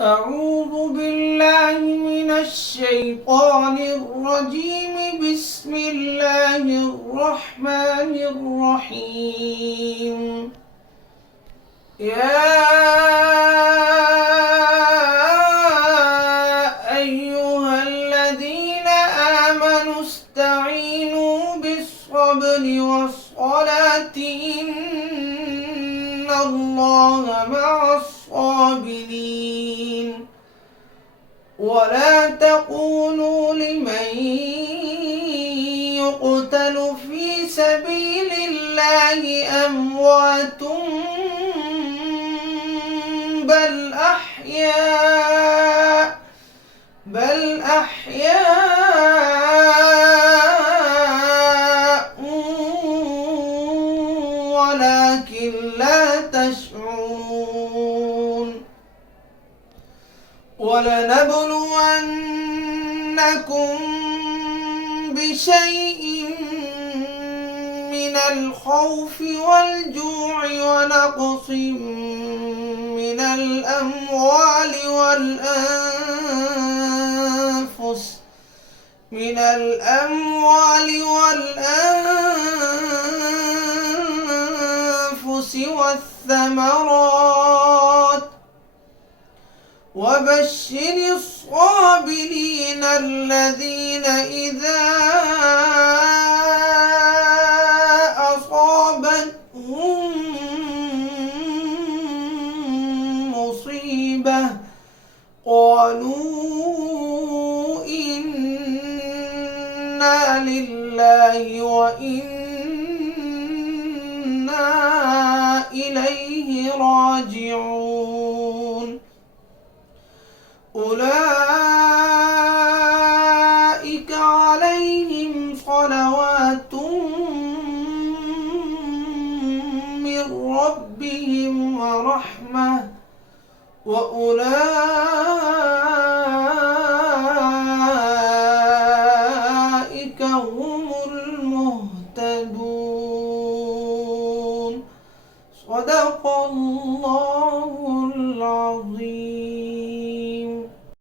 أعوذ بالله من الشيطان الرجيم. بسم الله الرحمن الرحيم. يا أيها الذين آمنوا استعينوا بالصبر والصلاة إن الله مع الصابرين. ولا تقولوا لمن يقتل في سبيل الله أموات بل أحياء ولكن لا تشعرون. ولنبلونكم بشيء من الخوف والجوع ونقص من الأموال والأنفس والثمرات. وبشر الصابرين الذين إذا أصابتهم مصيبة قالوا إنا لله وإنا إليه راجعون. أولئك عليهم صلوات من ربهم ورحمة وأولئك